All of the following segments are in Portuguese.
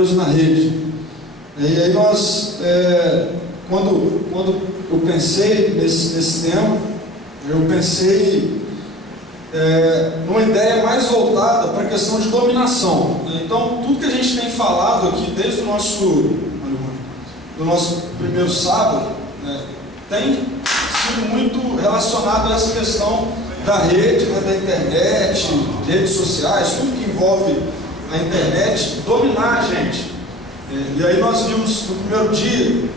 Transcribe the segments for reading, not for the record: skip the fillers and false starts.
preso na rede. E aí quando eu pensei nesse tema, eu pensei numa ideia mais voltada para a questão de dominação. Então, tudo que a gente tem falado aqui, desde o nosso primeiro sábado, tem sido muito relacionado a essa questão da rede, da internet, redes sociais, tudo que envolve a internet, dominar a gente. E aí nós vimos no primeiro dia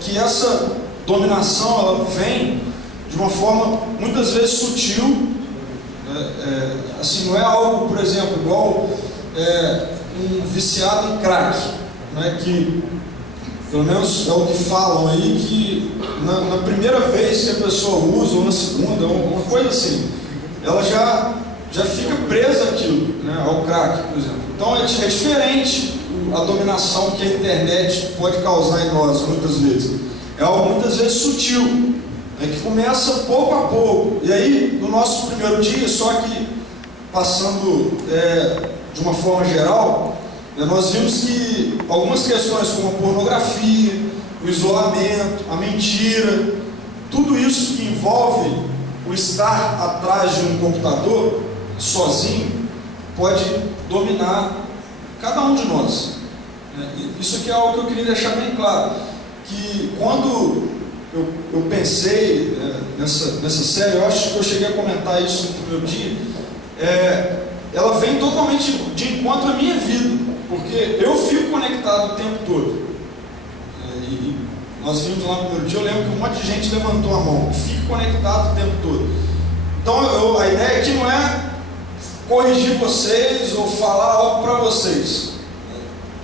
que essa dominação ela vem de uma forma muitas vezes sutil. Assim, não é algo, por exemplo, igual um viciado em crack, que pelo menos é o que falam aí, que na primeira vez que a pessoa usa, ou na segunda, uma coisa assim, ela já fica presa àquilo, ao crack, por exemplo. Então é diferente a dominação que a internet pode causar em nós, muitas vezes. É algo muitas vezes sutil, que começa pouco a pouco. E aí, no nosso primeiro dia, só que passando de uma forma geral, nós vimos que algumas questões como a pornografia, o isolamento, a mentira, tudo isso que envolve o estar atrás de um computador, sozinho, pode dominar cada um de nós. Isso aqui é algo que eu queria deixar bem claro, que quando eu pensei nessa série, eu acho que eu cheguei a comentar isso no primeiro dia, ela vem totalmente de encontro à minha vida, porque eu fico conectado o tempo todo. E nós vimos lá no primeiro dia, eu lembro que um monte de gente levantou a mão, fico conectado o tempo todo. Então a ideia aqui não é corrigir vocês ou falar algo para vocês.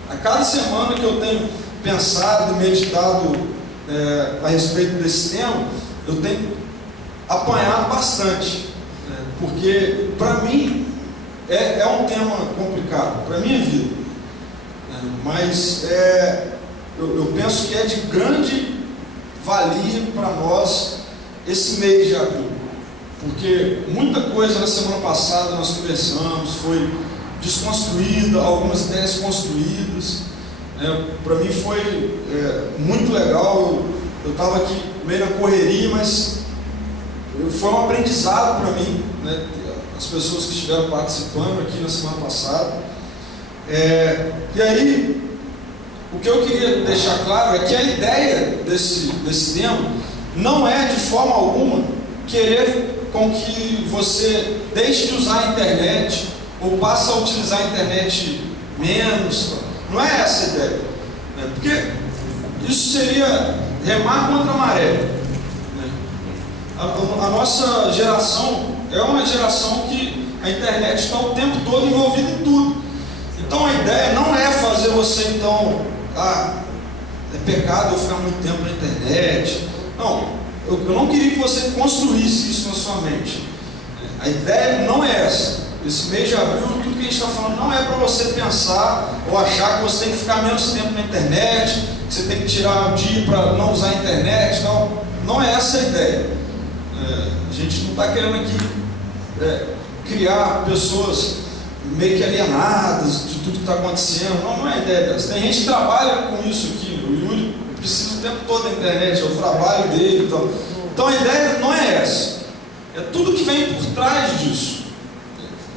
A cada semana que eu tenho pensado e meditado a respeito desse tema, eu tenho apanhado bastante, porque para mim é um tema complicado, para a minha vida, mas eu penso que é de grande valia para nós esse mês de abril, porque muita coisa na semana passada nós conversamos, foi desconstruída, algumas ideias construídas. Para mim foi muito legal. Eu estava aqui meio na correria, mas foi um aprendizado para mim, as pessoas que estiveram participando aqui na semana passada. E aí, o que eu queria deixar claro é que a ideia desse tema não é de forma alguma querer com que você deixe de usar a internet ou passe a utilizar a internet menos. Não é essa a ideia, porque isso seria remar contra a maré. A nossa geração é uma geração que a internet está o tempo todo envolvida em tudo. Então a ideia não é fazer você é pecado eu ficar muito tempo na internet. Não, eu não queria que você construísse isso na sua mente. A ideia não é essa. Esse mês de abril, tudo que a gente está falando não é para você pensar ou achar que você tem que ficar menos tempo na internet, que você tem que tirar um dia para não usar a internet. Não é essa a ideia. A gente não está querendo aqui criar pessoas meio que alienadas de tudo que está acontecendo. Não é a ideia dessa. Tem gente que trabalha com isso aqui. O Yuri precisa o tempo todo da internet, é o trabalho dele. Então a ideia não é essa. É tudo que vem por trás disso,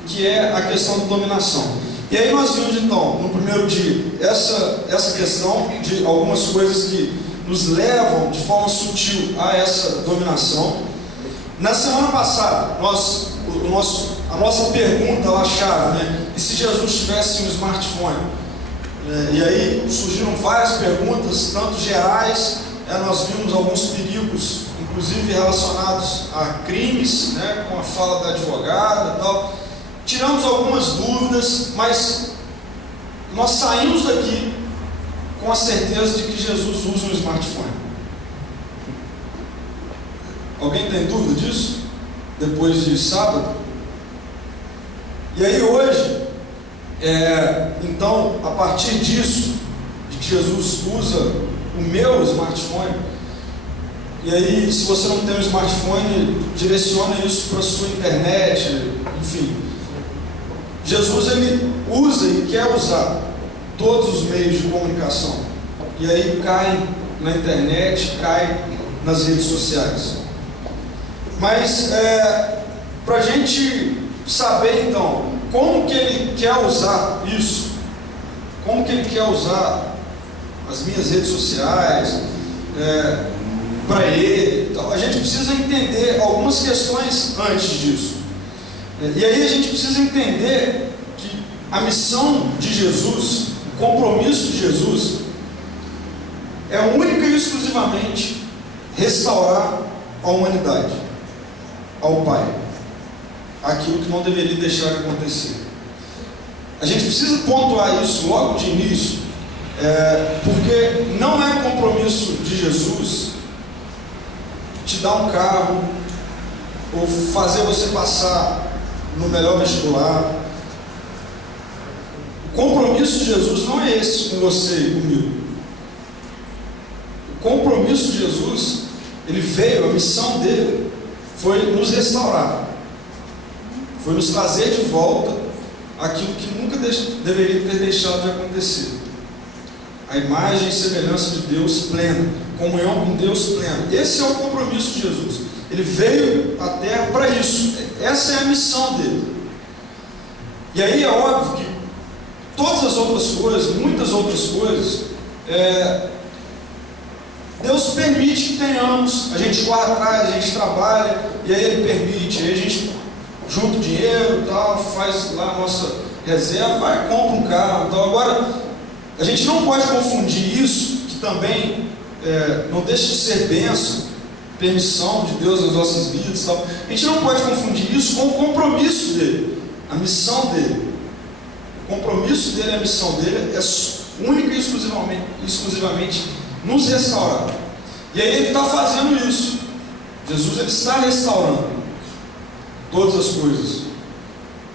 que é a questão da dominação. E aí nós vimos então, no primeiro dia, essa questão de algumas coisas que nos levam de forma sutil a essa dominação. Na semana passada, a nossa pergunta lá chave, e se Jesus tivesse um smartphone? E aí surgiram várias perguntas, tanto gerais, nós vimos alguns perigos, inclusive relacionados a crimes, com a fala da advogada e tal. Tiramos algumas dúvidas, mas nós saímos daqui com a certeza de que Jesus usa um smartphone. Alguém tem dúvida disso? Depois de sábado? E aí hoje, então, a partir disso, de que Jesus usa o meu smartphone, e aí se você não tem um smartphone, direciona isso para a sua internet, enfim. Jesus ele usa e quer usar todos os meios de comunicação. E aí cai na internet, cai nas redes sociais. Mas para a gente saber então como que ele quer usar isso, como que ele quer usar as minhas redes sociais para ele, então, a gente precisa entender algumas questões antes disso. E aí a gente precisa entender que a missão de Jesus, o compromisso de Jesus, é única e exclusivamente restaurar a humanidade ao Pai, aquilo que não deveria deixar de acontecer. A gente precisa pontuar isso logo de início, porque não é compromisso de Jesus te dar um carro ou fazer você passar no melhor vestibular. O compromisso de Jesus não é esse com você e comigo. O compromisso de Jesus, ele veio, a missão dele foi nos restaurar, foi nos trazer de volta aquilo que nunca deveria ter deixado de acontecer. A imagem e semelhança de Deus plena, comunhão com Deus plena. Esse é o compromisso de Jesus. Ele veio à Terra para isso. Essa é a missão dele. E aí é óbvio que todas as outras coisas, muitas outras coisas, Deus permite que tenhamos. A gente corre atrás, a gente trabalha, e aí Ele permite. Aí a gente junta o dinheiro, tal, faz lá a nossa reserva, vai e compra um carro, tal. Agora, a gente não pode confundir isso, que também não deixa de ser bênção, permissão de Deus nas nossas vidas, tal. A gente não pode confundir isso com o compromisso dele, a missão dele. O compromisso dele, a missão dele é única e exclusivamente nos restaurar. E aí ele está fazendo isso. Jesus, ele está restaurando todas as coisas,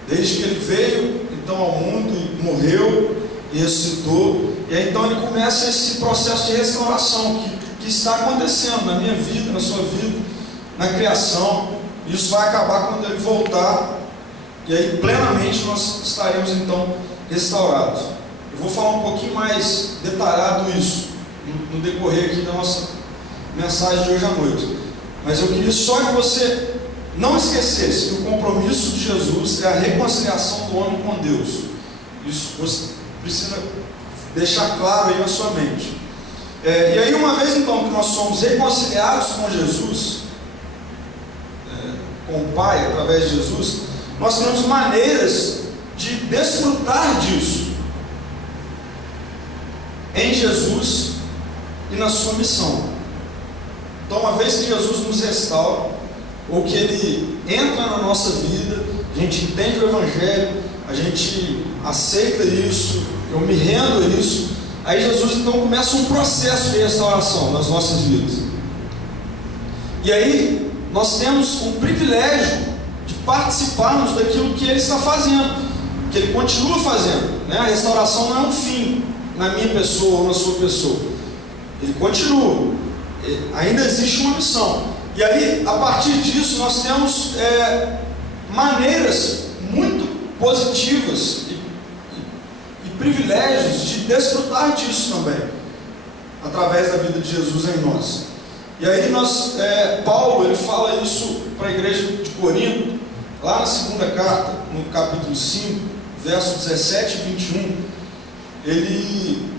desde que ele veio então ao mundo e morreu e ressuscitou. E aí então ele começa esse processo de restauração que está acontecendo na minha vida, na sua vida, na criação. Isso vai acabar quando ele voltar, e aí plenamente nós estaremos então restaurados. Eu vou falar um pouquinho mais detalhado isso no decorrer aqui da nossa mensagem de hoje à noite, mas eu queria só que você não esquecesse que o compromisso de Jesus é a reconciliação do homem com Deus. Isso você precisa deixar claro aí na sua mente. E aí, uma vez então que nós somos reconciliados com Jesus, com o Pai através de Jesus, nós temos maneiras de desfrutar disso em Jesus e na sua missão. Então, uma vez que Jesus nos restaura, ou que Ele entra na nossa vida, a gente entende o Evangelho, a gente aceita isso, eu me rendo a isso, aí Jesus então começa um processo de restauração nas nossas vidas. E aí nós temos o privilégio de participarmos daquilo que Ele está fazendo, que Ele continua fazendo, né? A restauração não é um fim na minha pessoa ou na sua pessoa, Ele continua, ainda existe uma missão. E aí, a partir disso, nós temos maneiras muito positivas e privilégios de desfrutar disso também, através da vida de Jesus em nós. E aí Paulo, ele fala isso para a igreja de Corinto, lá na segunda carta, no capítulo 5, versos 17 e 21, ele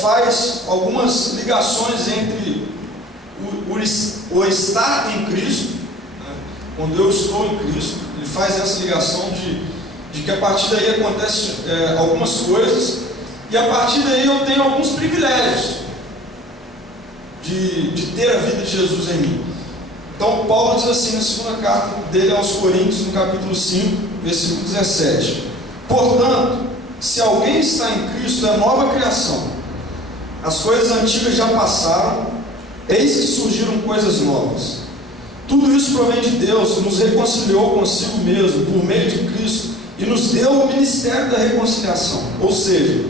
faz algumas ligações entre o estar em Cristo, né? Quando eu estou em Cristo, ele faz essa ligação de que a partir daí acontecem algumas coisas, e a partir daí eu tenho alguns privilégios de ter a vida de Jesus em mim. Então Paulo diz assim na segunda carta dele aos Coríntios, no capítulo 5, versículo 17: portanto, se alguém está em Cristo, é nova criação, as coisas antigas já passaram, eis que surgiram coisas novas. Tudo isso provém de Deus, que nos reconciliou consigo mesmo por meio de Cristo e nos deu o ministério da reconciliação. Ou seja,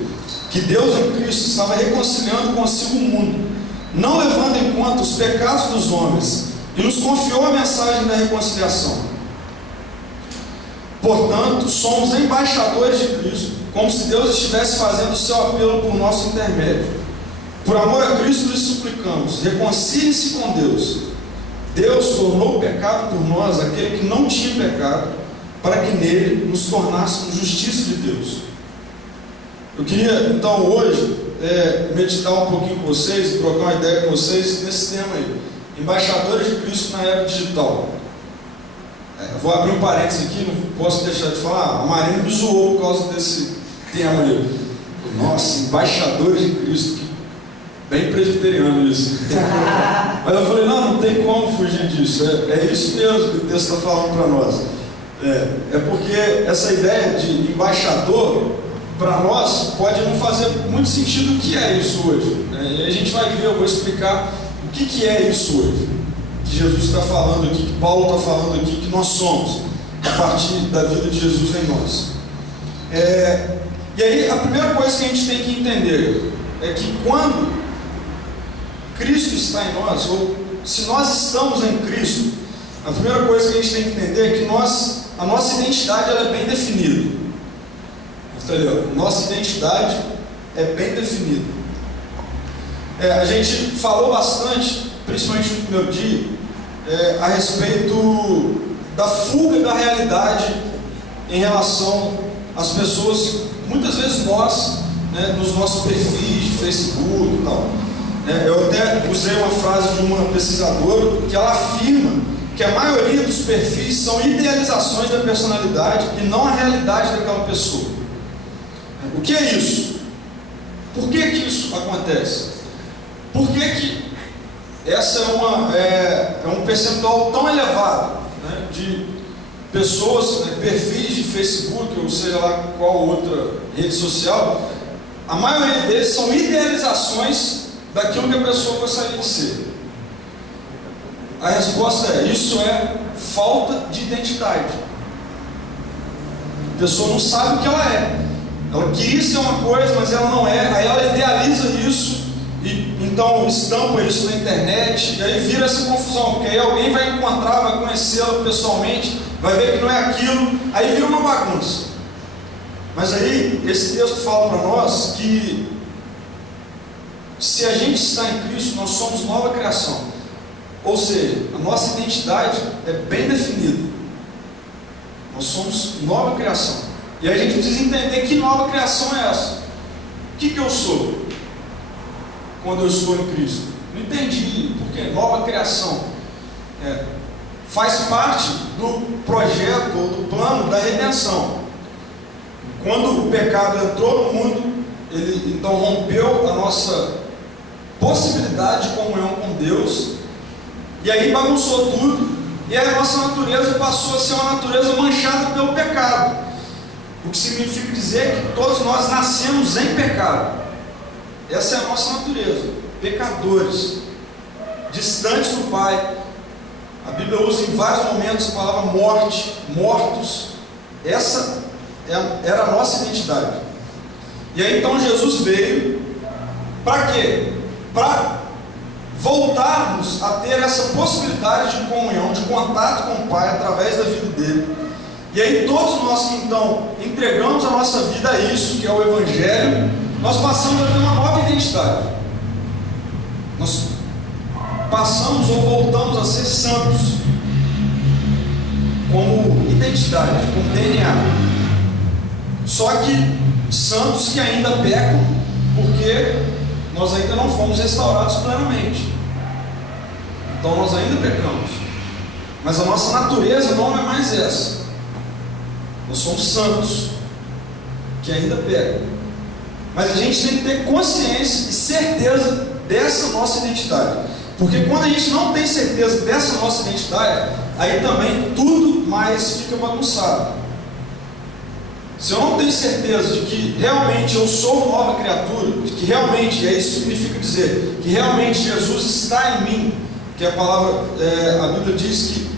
que Deus em Cristo estava reconciliando consigo o mundo, não levando em conta os pecados dos homens, e nos confiou a mensagem da reconciliação. Portanto, somos embaixadores de Cristo, como se Deus estivesse fazendo o seu apelo por nosso intermédio. Por amor a Cristo lhes suplicamos, reconciliem-se com Deus. Deus tornou pecado por nós aquele que não tinha pecado, para que nele nos tornássemos justiça de Deus. Eu queria então hoje meditar um pouquinho com vocês, trocar uma ideia com vocês nesse tema aí, embaixadores de Cristo na era digital. Vou abrir um parênteses aqui, não posso deixar de falar. A Marina me zoou por causa desse tema ali. Nossa, embaixadores de Cristo, que bem presbiteriano isso. Mas eu falei, não tem como fugir disso. É isso mesmo que o texto está falando para nós. É porque essa ideia de embaixador, para nós, pode não fazer muito sentido o que é isso hoje. E a gente vai ver, eu vou explicar o que é isso hoje. Que Jesus está falando aqui, que Paulo está falando aqui, que nós somos, a partir da vida de Jesus em nós. E aí, a primeira coisa que a gente tem que entender é que quando Cristo está em nós, ou se nós estamos em Cristo, a primeira coisa que a gente tem que entender é que a nossa identidade ela é bem definida. Entendeu? Nossa identidade é bem definida. A gente falou bastante, principalmente no primeiro dia, a respeito da fuga da realidade em relação às pessoas, muitas vezes nós, nos nossos perfis de Facebook e tal. Eu até usei uma frase de uma pesquisadora que ela afirma que a maioria dos perfis são idealizações da personalidade e não a realidade daquela pessoa. O que é isso? Por que isso acontece? Por que essa é um percentual tão elevado, de pessoas, perfis de Facebook, ou seja lá qual outra rede social, a maioria deles são idealizações daquilo que a pessoa gostaria de ser? A resposta isso é falta de identidade. A pessoa não sabe o que ela é. Ela queria ser uma coisa, mas ela não é. Aí ela idealiza isso e então estampa isso na internet, e aí vira essa confusão, porque aí alguém vai encontrar, vai conhecê-la pessoalmente, vai ver que não é aquilo, aí vira uma bagunça. Mas aí esse texto fala para nós que se a gente está em Cristo, nós somos nova criação. Ou seja, a nossa identidade é bem definida. Nós somos nova criação. E aí a gente precisa entender que nova criação é essa. O que eu sou quando eu estou em Cristo? Não entendi, porque nova criação faz parte do projeto ou do plano da redenção. Quando o pecado entrou no mundo, ele então rompeu a nossa possibilidade de comunhão com Deus, e aí bagunçou tudo, e aí a nossa natureza passou a ser uma natureza manchada pelo pecado, o que significa dizer que todos nós nascemos em pecado. Essa é a nossa natureza, pecadores, distantes do Pai. A Bíblia usa em vários momentos a palavra morte, mortos. Essa era a nossa identidade. E aí então Jesus veio para quê? Para voltarmos a ter essa possibilidade de comunhão, de contato com o Pai através da vida dele. E aí todos nós que então entregamos a nossa vida a isso, que é o Evangelho, nós passamos a ter uma nova identidade. Nós passamos ou voltamos a ser santos, como identidade, como DNA. Só que santos que ainda pecam, porque nós ainda não fomos restaurados plenamente. Então nós ainda pecamos, mas a nossa natureza não é mais essa. Nós somos santos que ainda pecam, mas a gente tem que ter consciência e certeza dessa nossa identidade, porque quando a gente não tem certeza dessa nossa identidade, aí também tudo mais fica bagunçado. Se eu não tenho certeza de que realmente eu sou uma nova criatura, de que realmente, isso significa dizer que realmente Jesus está em mim, que a palavra, a Bíblia diz que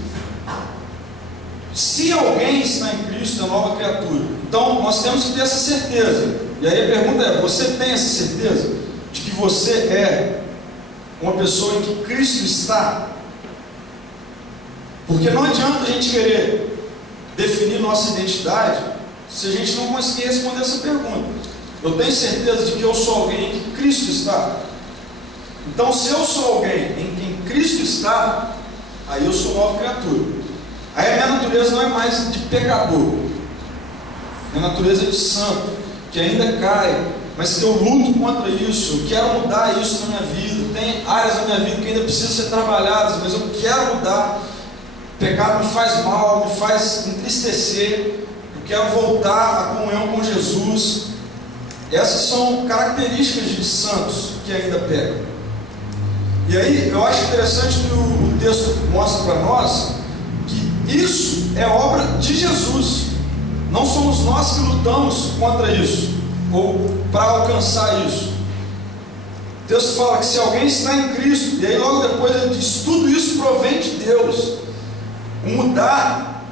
se alguém está em Cristo é nova criatura. Então nós temos que ter essa certeza. E aí a pergunta é: você tem essa certeza de que você é uma pessoa em que Cristo está? Porque não adianta a gente querer definir nossa identidade se a gente não conseguir responder essa pergunta. Eu tenho certeza de que eu sou alguém em que Cristo está. Então, se eu sou alguém em quem Cristo está, aí eu sou nova criatura. Aí a minha natureza não é mais de pecador, minha natureza é de santo, que ainda cai, mas que eu luto contra isso, eu quero mudar isso na minha vida. Tem áreas da minha vida que ainda precisam ser trabalhadas, mas eu quero mudar. O pecado me faz mal, me faz entristecer, eu quero voltar à comunhão com Jesus. Essas são características de santos que ainda pecam. E aí eu acho interessante que o texto mostra para nós que isso é obra de Jesus. Não somos nós que lutamos contra isso, ou para alcançar isso. O texto fala que se alguém está em Cristo, e aí logo depois ele diz, tudo isso provém de Deus. O mudar,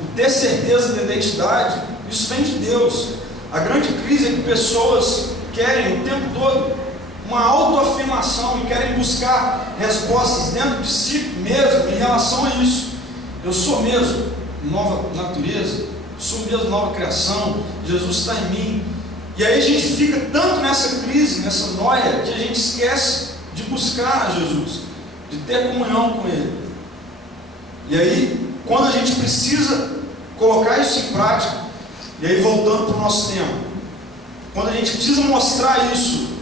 o ter certeza da identidade, isso vem de Deus. A grande crise é que pessoas querem o tempo todo uma autoafirmação e querem buscar respostas dentro de si mesmo em relação a isso. Eu sou mesmo nova natureza, sou mesmo nova criação, Jesus está em mim. E aí a gente fica tanto nessa crise, nessa noia, que a gente esquece de buscar Jesus, de ter comunhão com Ele. E aí, quando a gente precisa colocar isso em prática, e aí voltando para o nosso tema, quando a gente precisa mostrar isso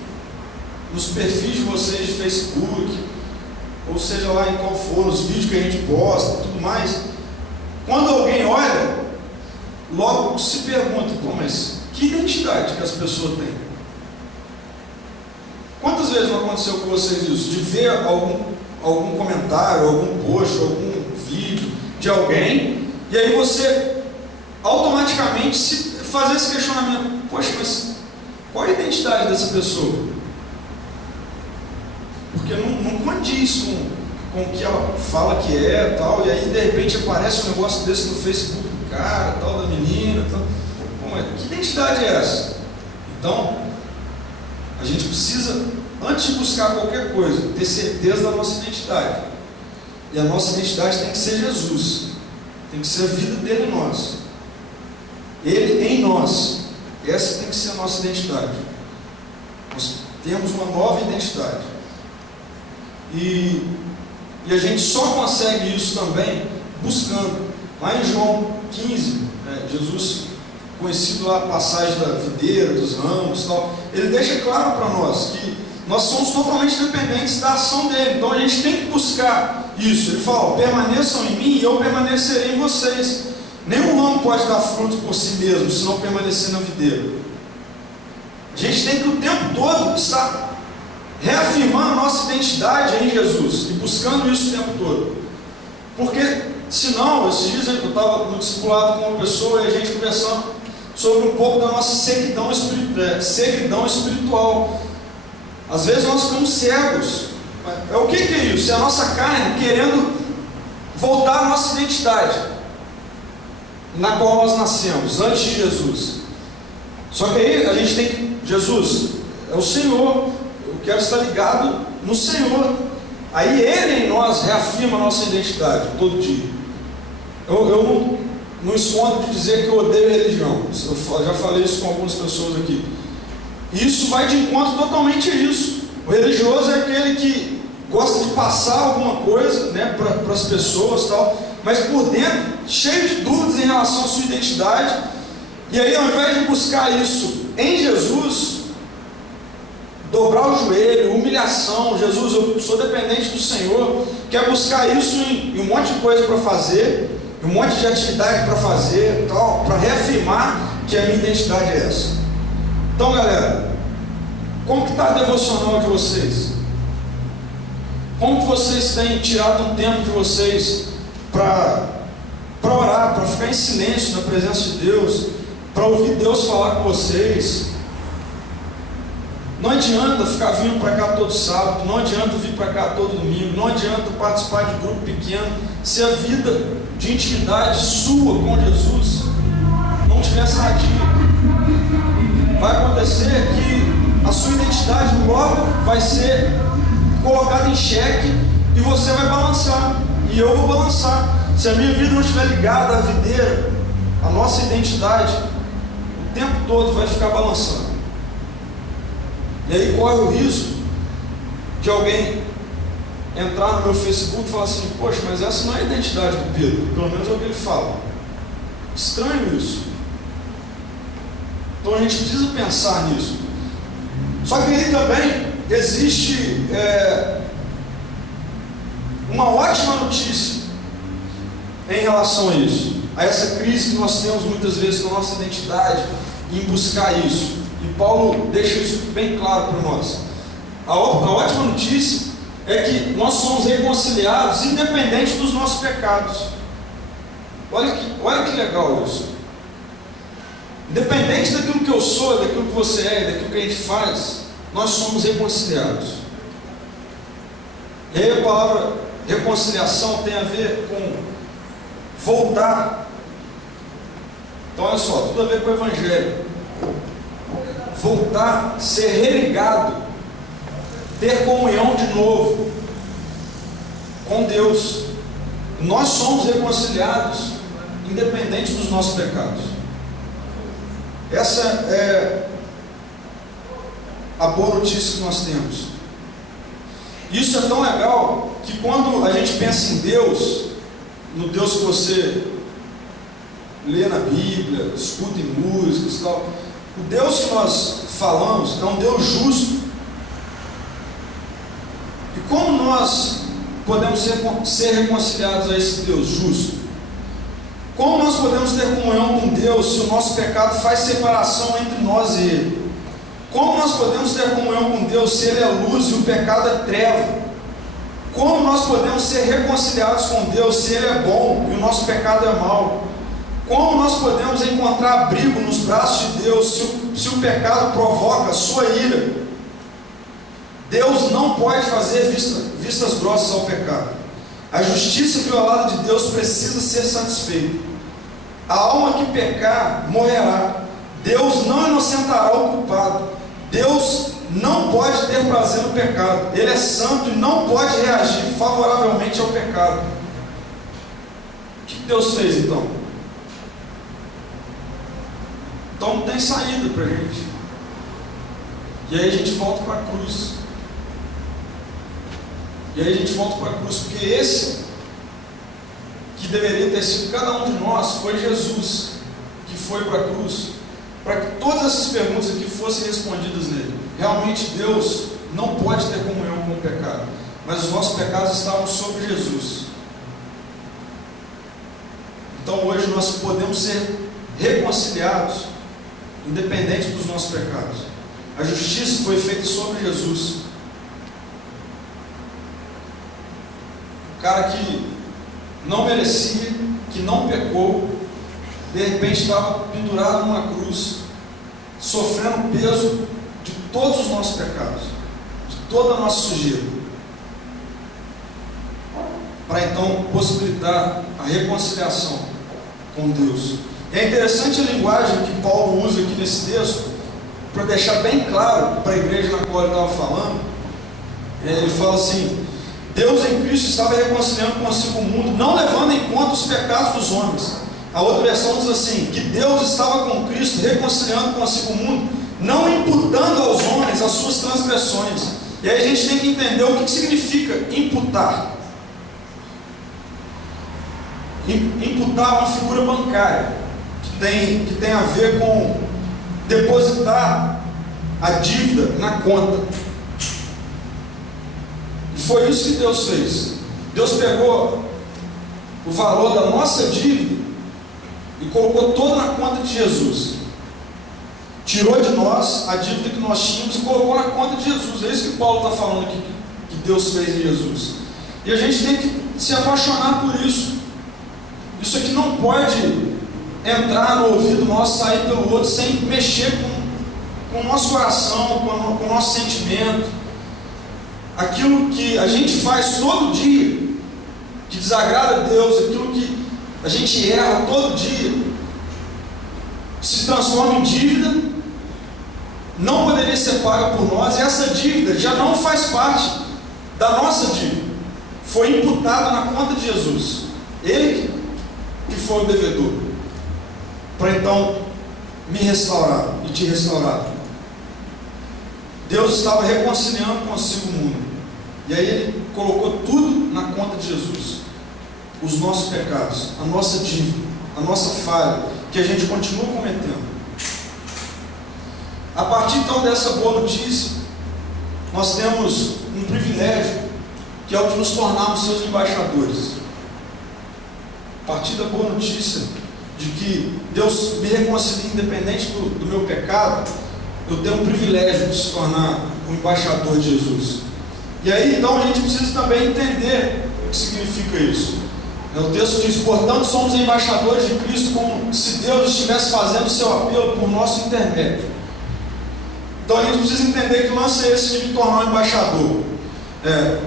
nos perfis de vocês de Facebook, ou seja lá em qual for, nos vídeos que a gente posta, tudo mais, quando alguém olha, logo se pergunta, pô, mas que identidade que as pessoas têm? Quantas vezes não aconteceu com vocês isso? De ver algum comentário, algum post, algum vídeo de alguém, e aí você automaticamente fazer esse questionamento, poxa, mas qual é a identidade dessa pessoa? Porque não condiz com o que ela fala que é, tal, e aí de repente aparece um negócio desse no Facebook do cara, tal, da menina, tal. Bom, que identidade é essa? Então, a gente precisa, antes de buscar qualquer coisa, ter certeza da nossa identidade. E a nossa identidade tem que ser Jesus, tem que ser a vida dele em nós, ele em nós. Essa tem que ser a nossa identidade. Nós temos uma nova identidade. E a gente só consegue isso também buscando. Lá em João 15, Jesus, conhecido lá a passagem da videira, dos ramos e tal, ele deixa claro para nós que nós somos totalmente dependentes da ação dele. Então a gente tem que buscar isso. Ele fala, permaneçam em mim e eu permanecerei em vocês. Nenhum ramo pode dar fruto por si mesmo, se não permanecer na videira. A gente tem que o tempo todo estar reafirmando a nossa identidade em Jesus e buscando isso o tempo todo. Porque senão, esses dias eu estava no discipulado com uma pessoa e a gente conversando sobre um pouco da nossa ceguidão espiritual. Às vezes nós ficamos cegos. O que é isso? É a nossa carne querendo voltar à nossa identidade, na qual nós nascemos, antes de Jesus. Só que aí a gente tem que, Jesus é o Senhor, eu quero estar ligado no Senhor. Aí Ele em nós reafirma a nossa identidade todo dia. Eu não escondo de dizer que eu odeio a religião. Eu já falei isso com algumas pessoas aqui. Isso vai de encontro totalmente a isso. O religioso é aquele que gosta de passar alguma coisa, né, para as pessoas, tal, mas por dentro cheio de dúvidas em relação à sua identidade. E aí, ao invés de buscar isso em Jesus, dobrar o joelho, humilhação, Jesus, eu sou dependente do Senhor, quer buscar isso em um monte de coisa para fazer, um monte de atividade para fazer, tal, para reafirmar que a minha identidade é essa. Então, galera, como que está a devocional de vocês? Como que vocês têm tirado um tempo de vocês para orar, para ficar em silêncio na presença de Deus, para ouvir Deus falar com vocês? Não adianta ficar vindo para cá todo sábado, não adianta vir para cá todo domingo, não adianta participar de grupo pequeno, se a vida de intimidade sua com Jesus não tiver sadia. Vai acontecer que a sua identidade logo vai ser colocada em xeque e você vai balançar, e eu vou balançar. Se a minha vida não estiver ligada à videira, a nossa identidade o tempo todo vai ficar balançando. E aí corre o risco de alguém entrar no meu Facebook e falar assim: poxa, mas essa não é a identidade do Pedro. Pelo menos é o que ele fala. Estranho isso. Então a gente precisa pensar nisso. Só que aí também existe uma ótima notícia em relação a isso, a essa crise que nós temos muitas vezes com a nossa identidade, em buscar isso. E Paulo deixa isso bem claro para nós. A ótima notícia é que nós somos reconciliados independente dos nossos pecados. Olha que legal isso. Independente daquilo que eu sou, daquilo que você é, daquilo que a gente faz, nós somos reconciliados. E aí a palavra reconciliação tem a ver com voltar. Então olha só, tudo a ver com o Evangelho. Voltar, ser religado, ter comunhão de novo com Deus. Nós somos reconciliados independente dos nossos pecados. Essa é a boa notícia que nós temos. Isso é tão legal que quando a gente pensa em Deus, no Deus que você lê na Bíblia, escuta em músicas e tal, o Deus que nós falamos é um Deus justo. E como nós podemos ser reconciliados a esse Deus justo? Como nós podemos ter comunhão com Deus se o nosso pecado faz separação entre nós e Ele? Como nós podemos ter comunhão com Deus se Ele é luz e o pecado é treva? Como nós podemos ser reconciliados com Deus se Ele é bom e o nosso pecado é mau? Como nós podemos encontrar abrigo nos braços de Deus se o pecado provoca a sua ira? Deus não pode fazer vistas grossas ao pecado. A justiça violada de Deus precisa ser satisfeita. A alma que pecar morrerá. Deus não inocentará o culpado. Deus não pode ter prazer no pecado. Ele é santo e não pode reagir favoravelmente ao pecado. O que Deus fez então? Então não tem saída para a gente. E aí a gente volta para a cruz. E aí a gente volta para a cruz, porque esse que deveria ter sido cada um de nós foi Jesus, que foi para a cruz, para que todas essas perguntas aqui fossem respondidas nele. Realmente Deus não pode ter comunhão com o pecado, mas os nossos pecados estavam sobre Jesus. Então hoje nós podemos ser reconciliados, independente dos nossos pecados. A justiça foi feita sobre Jesus. O cara que não merecia, que não pecou, de repente estava pendurado numa cruz, sofrendo o peso de todos os nossos pecados, de toda a nossa sujeira, para então possibilitar a reconciliação com Deus. E é interessante a linguagem que Paulo usa aqui nesse texto, para deixar bem claro para a igreja na qual ele estava falando. Ele fala assim: Deus em Cristo estava reconciliando consigo o mundo, não levando em conta os pecados dos homens. A outra versão diz assim: que Deus estava com Cristo reconciliando consigo o mundo, não imputando aos homens as suas transgressões. E aí a gente tem que entender o que significa imputar. Imputar é uma figura bancária que tem a ver com depositar a dívida na conta. Foi isso que Deus fez. Deus pegou o valor da nossa dívida e colocou toda na conta de Jesus. Tirou de nós a dívida que nós tínhamos e colocou na conta de Jesus. É isso que Paulo está falando aqui, que Deus fez em Jesus. E a gente tem que se apaixonar por isso. Isso aqui não pode entrar no ouvido nosso, sair pelo outro, sem mexer com o nosso coração, com o nosso sentimento. Aquilo que a gente faz todo dia, que desagrada a Deus, aquilo que a gente erra todo dia, se transforma em dívida, não poderia ser paga por nós, e essa dívida já não faz parte da nossa dívida, foi imputada na conta de Jesus, Ele que foi o devedor. para então me restaurar e te restaurar. Deus estava reconciliando consigo o mundo, e aí Ele colocou tudo na conta de Jesus, os nossos pecados, a nossa dívida, a nossa falha, que a gente continua cometendo. A partir então dessa boa notícia, nós temos um privilégio, que é o de nos tornarmos seus embaixadores. A partir da boa notícia de que Deus me reconcilia independente do meu pecado, eu tenho um privilégio de se tornar um embaixador de Jesus. E aí então a gente precisa também entender o que significa isso. O texto diz: portanto somos embaixadores de Cristo, como se Deus estivesse fazendo o seu apelo por nosso intermédio. Então a gente precisa entender que o lance é esse de me tornar um embaixador.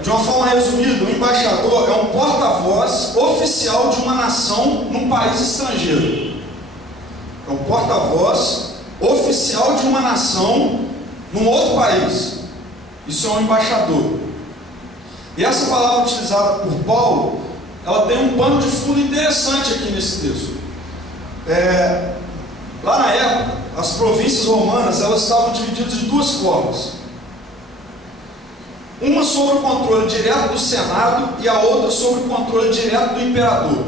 De uma forma resumida, o embaixador é um porta-voz oficial de uma nação num país estrangeiro. É um porta-voz oficial de uma nação num outro país. Isso é um embaixador. E essa palavra utilizada por Paulo, ela tem um pano de fundo interessante aqui nesse texto. Lá na época, as províncias romanas, elas estavam divididas de duas formas. Uma sob o controle direto do Senado e a outra sob o controle direto do imperador.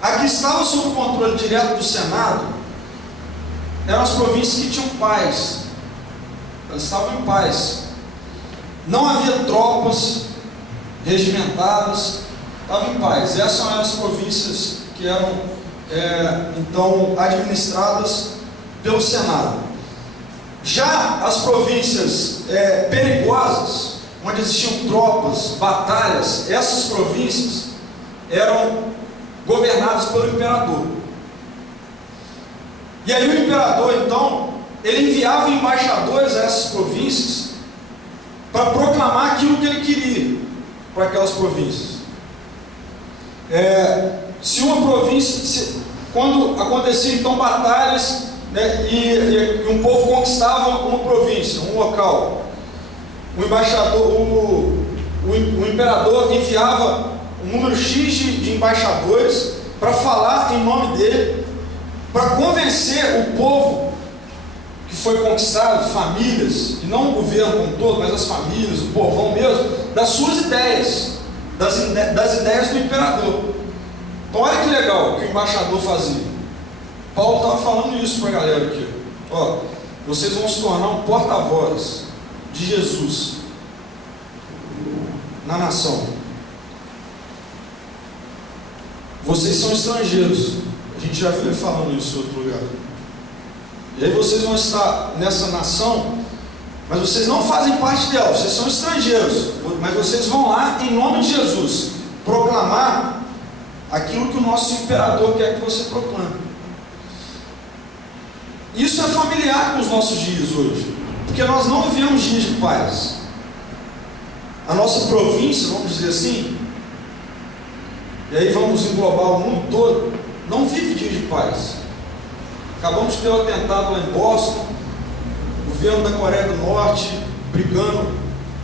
A que estava sob o controle direto do Senado eram as províncias que tinham paz. Elas estavam em paz. Não havia tropas regimentadas, estava em paz. Essas eram as províncias que eram então administradas pelo Senado. Já as províncias perigosas, onde existiam tropas, batalhas, essas províncias eram governadas pelo imperador. E aí o imperador então, ele enviava embaixadores a essas províncias para proclamar aquilo que ele queria para aquelas províncias. Se uma província, quando acontecia então batalhas, e um povo conquistava uma província, um local, o embaixador, o imperador enviava um número X de embaixadores para falar em nome dele, para convencer o povo que foi conquistado, famílias, e não o governo como todo, mas as famílias, o povão mesmo, das suas ideias, das ideias do imperador. Então olha que legal o que o embaixador fazia. Paulo estava falando isso para a galera aqui. Vocês vão se tornar um porta-voz de Jesus na nação. Vocês são estrangeiros. A gente já viu ele falando isso em outro lugar. E aí vocês vão estar nessa nação, mas vocês não fazem parte dela, vocês são estrangeiros. Mas vocês vão lá em nome de Jesus proclamar aquilo que o nosso imperador quer que você proclame. Isso é familiar com os nossos dias hoje, porque nós não vivemos dias de paz. A nossa província, vamos dizer assim, e aí vamos englobar o mundo todo, não vive dias de paz. Acabamos de ter um atentado lá em Boston, o governo da Coreia do Norte brigando,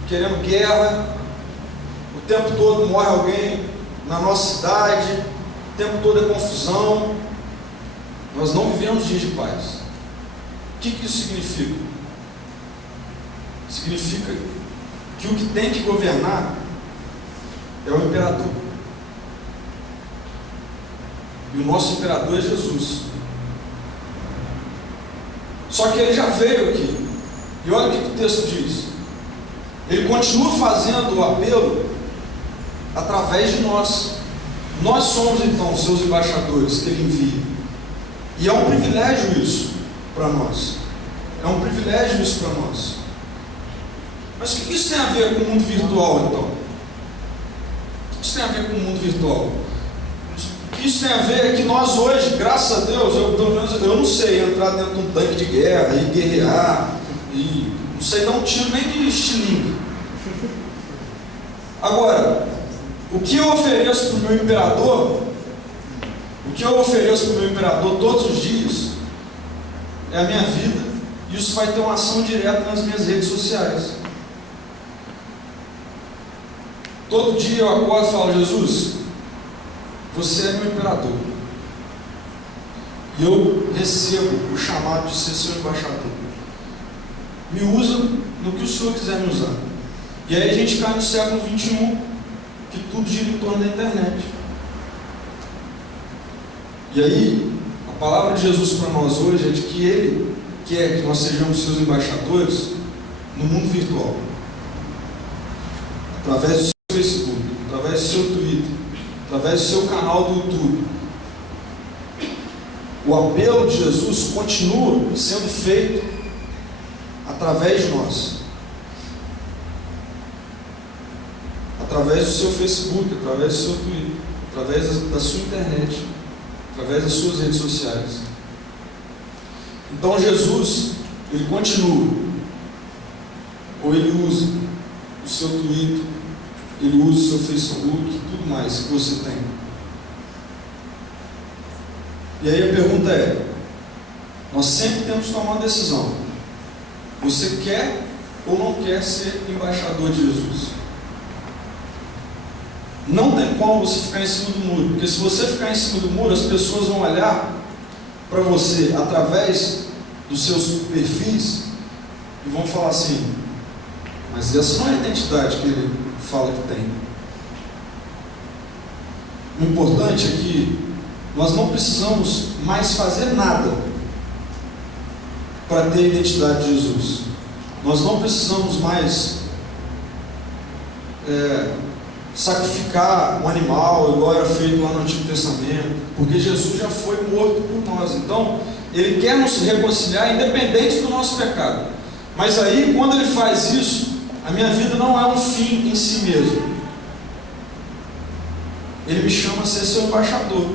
querendo guerra, o tempo todo morre alguém na nossa cidade, o tempo todo é confusão. Nós não vivemos dias de paz. O que isso significa? Significa que o que tem que governar é o imperador. E o nosso imperador é Jesus. Só que ele já veio aqui. E olha o que o texto diz. Ele continua fazendo o apelo através de nós. Nós somos então seus embaixadores que ele envia. E é um privilégio isso para nós. É um privilégio isso para nós. Mas o que isso tem a ver com o mundo virtual então? O que isso tem a ver com o mundo virtual? O que isso tem a ver é que nós hoje, graças a Deus, pelo menos eu não sei entrar dentro de um tanque de guerra e guerrear, e não sei dar um tiro nem de estilingue. Agora, o que eu ofereço para o meu imperador, todos os dias, é a minha vida, e isso vai ter uma ação direta nas minhas redes sociais. Todo dia eu acordo e falo: Jesus, você é meu imperador. e eu recebo o chamado de ser seu embaixador. Me usa no que o Senhor quiser me usar. E aí a gente cai no século XXI, que tudo gira em torno da internet. E aí, a palavra de Jesus para nós hoje é de que Ele quer que nós sejamos seus embaixadores no mundo virtual. Através do seu Facebook, através do seu Twitter, através do seu canal do YouTube. O apelo de Jesus continua sendo feito através de nós. Através do seu Facebook, através do seu Twitter, através da sua internet, através das suas redes sociais. Então Jesus, Ele continua, ou Ele usa o seu Twitter, Ele usa o seu Facebook e tudo mais que você tem. E aí a pergunta é, nós sempre temos que tomar uma decisão. Você quer ou não quer ser embaixador de Jesus? Não tem como você ficar em cima do muro, porque se você ficar em cima do muro, as pessoas vão olhar para você através dos seus perfis e vão falar assim, mas essa não é a identidade que ele fala que tem. O importante é que nós não precisamos mais fazer nada para ter a identidade de Jesus. Nós não precisamos mais sacrificar um animal, igual era feito lá no Antigo Testamento, porque Jesus já foi morto por nós. Então, Ele quer nos reconciliar independente do nosso pecado. Mas aí, quando Ele faz isso, a minha vida não é um fim em si mesmo. Ele me chama a ser seu embaixador.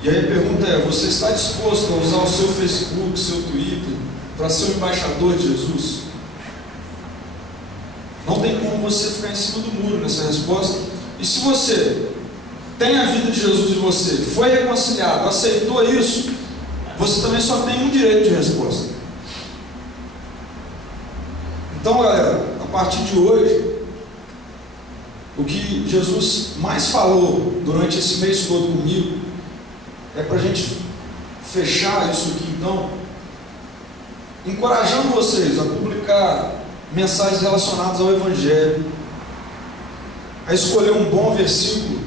E aí a pergunta é, você está disposto a usar o seu Facebook, seu Twitter, para ser o embaixador de Jesus? Não tem como você ficar em cima do muro nessa resposta. E se você tem a vida de Jesus em você, foi reconciliado, aceitou isso, você também só tem um direito de resposta. Então, galera, a partir de hoje, o que Jesus mais falou durante esse mês todo comigo, é para a gente fechar isso aqui, então, encorajando vocês a publicar mensagens relacionadas ao Evangelho, a escolher um bom versículo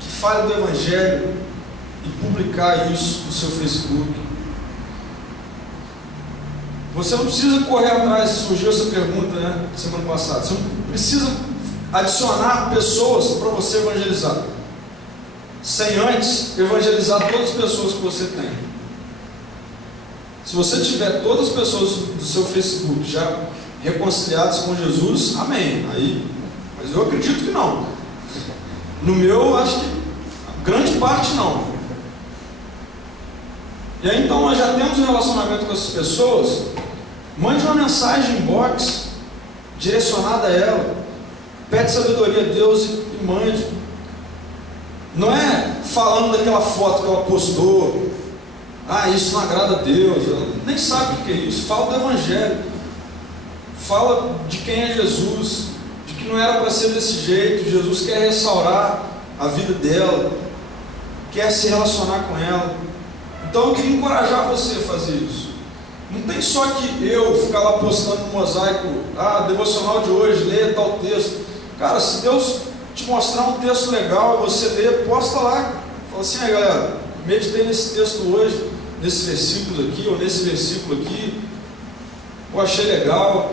que fale do Evangelho e publicar isso no seu Facebook. Você não precisa correr atrás, surgiu essa pergunta, né, semana passada, você não precisa adicionar pessoas para você evangelizar, sem antes evangelizar todas as pessoas que você tem. Se você tiver todas as pessoas do seu Facebook já reconciliadas com Jesus, amém. Aí, mas eu acredito que não. No meu, acho que grande parte não. E aí então nós já temos um relacionamento com essas pessoas, mande uma mensagem inbox direcionada a ela, pede sabedoria a Deus e mande. Não é falando daquela foto que ela postou, isso não agrada a Deus, ela nem sabe o que é isso. Fala do Evangelho, fala de quem é Jesus, de que não era para ser desse jeito. Jesus quer restaurar a vida dela, quer se relacionar com ela. Então eu queria encorajar você a fazer isso. Não tem só que eu ficar lá postando no mosaico, devocional de hoje, leia tal texto. Cara, se Deus te mostrar um texto legal e você ler, posta lá. Fala assim, galera, meditei nesse texto hoje, nesse versículo aqui, ou nesse versículo aqui, eu achei legal.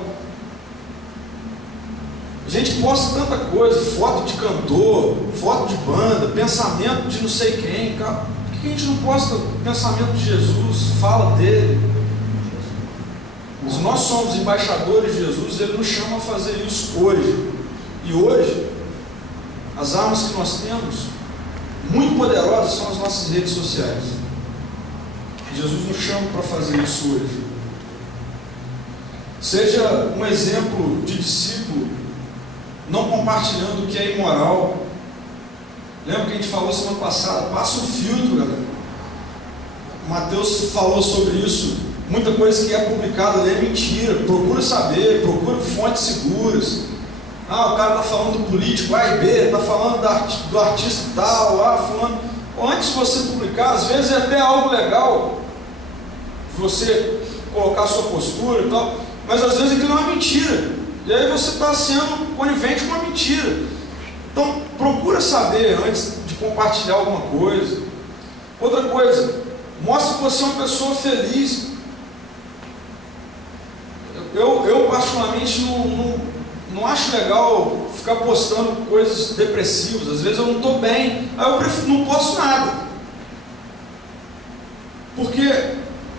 A gente posta tanta coisa, foto de cantor, foto de banda, pensamento de não sei quem, cara. Por que a gente não posta pensamento de Jesus, fala dele? Se nós somos embaixadores de Jesus, Ele nos chama a fazer isso hoje. E hoje, as armas que nós temos, muito poderosas, são as nossas redes sociais. Jesus nos chama para fazer isso hoje. Seja um exemplo de discípulo, não compartilhando o que é imoral. Lembra que a gente falou semana passada? Passa um filtro, galera. O Mateus falou sobre isso. Muita coisa que é publicada ali é mentira. Procura saber, procura fontes seguras. O cara está falando do político A e B, está falando do artista tal, fulano. Antes de você publicar, às vezes é até algo legal, de você colocar a sua postura e tal, mas às vezes aquilo é uma mentira, e aí você está sendo conivente com uma mentira. Então procura saber antes de compartilhar alguma coisa. Outra coisa, mostre que você é uma pessoa feliz. Eu particularmente não acho legal ficar postando coisas depressivas. Às vezes eu não estou bem, aí eu não posto nada, porque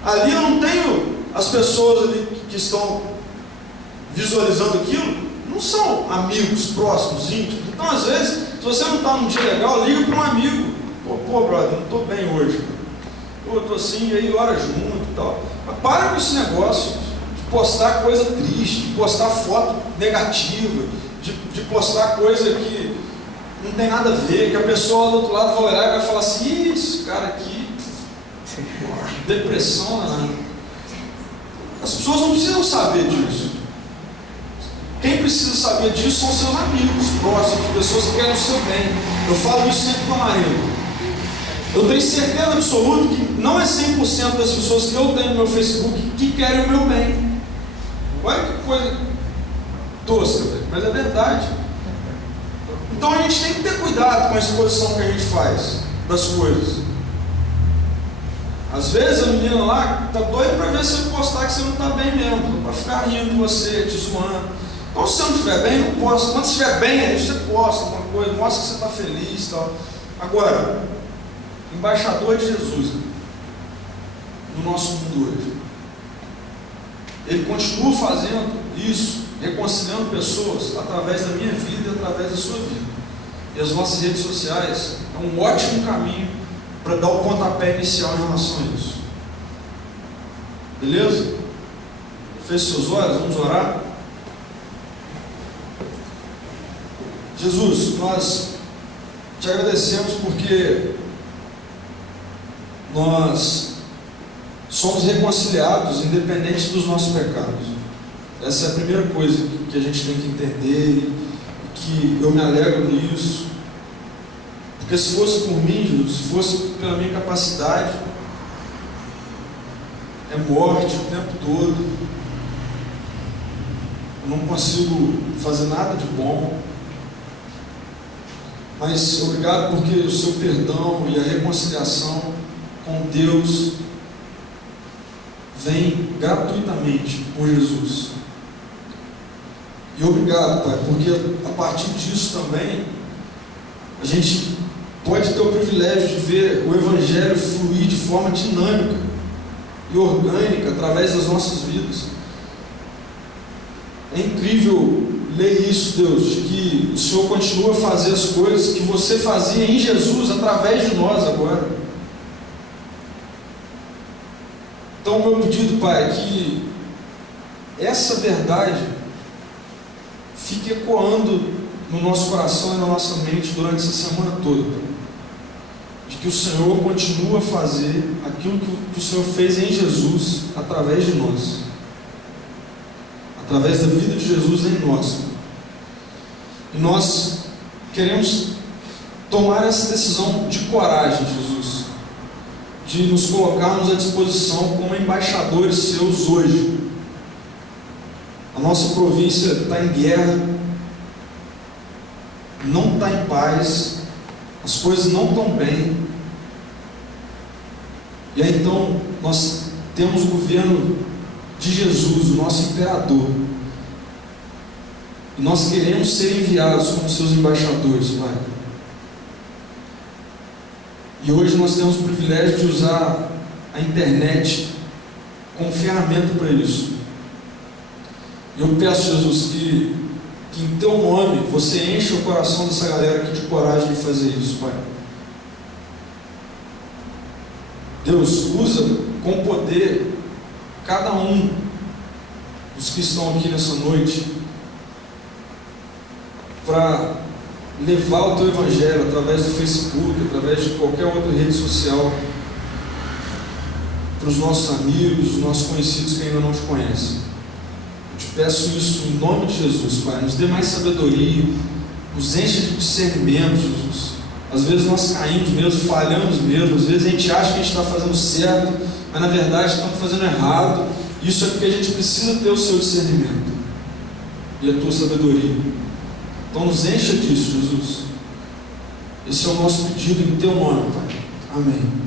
ali eu não tenho as pessoas ali que estão visualizando aquilo, não são amigos próximos, íntimos. Então às vezes, se você não está num dia legal, liga para um amigo: pô brother, não estou bem hoje, eu estou assim, e aí ora junto e tal. Mas para com esse negócio de postar coisa triste, de postar foto negativa, de postar coisa que não tem nada a ver, que a pessoa do outro lado vai olhar e vai falar assim: isso, cara, aqui, depressão, né? As pessoas não precisam saber disso. Quem precisa saber disso são seus amigos próximos, pessoas que querem o seu bem. Eu falo isso sempre com a Marina. Eu tenho certeza absoluta que não é 100% das pessoas que eu tenho no meu Facebook que querem o meu bem. Olha que coisa tosca, mas é verdade. Então a gente tem que ter cuidado com a exposição que a gente faz das coisas. Às vezes a menina lá está doida para ver se você postar que você não está bem mesmo, para ficar rindo de você, te zoando. Então se você não estiver bem, não posta. Quando você estiver bem, aí você posta alguma coisa, mostra que você está feliz e tal. Agora, embaixador de Jesus no nosso mundo hoje, ele continua fazendo isso, reconciliando pessoas através da minha vida e através da sua vida. E as nossas redes sociais é um ótimo caminho para dar o pontapé inicial em relação a isso. Beleza? Feche seus olhos, vamos orar. Jesus, nós te agradecemos porque nós somos reconciliados independente dos nossos pecados. Essa é a primeira coisa que a gente tem que entender, e que eu me alegro nisso, porque se fosse por mim, Jesus, se fosse pela minha capacidade, é morte o tempo todo, eu não consigo fazer nada de bom. Mas obrigado porque o seu perdão e a reconciliação com Deus vem gratuitamente por Jesus. E obrigado, Pai, porque a partir disso também a gente pode ter o privilégio de ver o Evangelho fluir de forma dinâmica e orgânica através das nossas vidas. É incrível ler isso, Deus, de que o Senhor continua a fazer as coisas que você fazia em Jesus através de nós agora. Então, o meu pedido, Pai, é que essa verdade fique ecoando no nosso coração e na nossa mente durante essa semana toda, de que o Senhor continua a fazer aquilo que o Senhor fez em Jesus através de nós, através da vida de Jesus em nós. E nós queremos tomar essa decisão de coragem, Jesus, de nos colocarmos à disposição como embaixadores seus hoje. A nossa província está em guerra, não está em paz, as coisas não estão bem. E aí então nós temos o governo de Jesus, o nosso imperador. E nós queremos ser enviados como seus embaixadores, Pai. E hoje nós temos o privilégio de usar a internet como ferramenta para isso. Eu peço, Jesus, que em Teu nome você enche o coração dessa galera aqui de coragem de fazer isso, Pai. Deus, usa com poder cada um dos que estão aqui nessa noite para levar o Teu Evangelho através do Facebook, através de qualquer outra rede social, para os nossos amigos, os nossos conhecidos que ainda não Te conhecem. Eu Te peço isso em nome de Jesus, Pai. Nos dê mais sabedoria, nos enche de discernimento, Jesus. Às vezes nós caímos mesmo, falhamos mesmo, às vezes a gente acha que a gente está fazendo certo, mas na verdade estamos fazendo errado. Isso é porque a gente precisa ter o seu discernimento e a tua sabedoria. Então nos encha disso, Jesus. Esse é o nosso pedido em teu nome, Pai. Amém.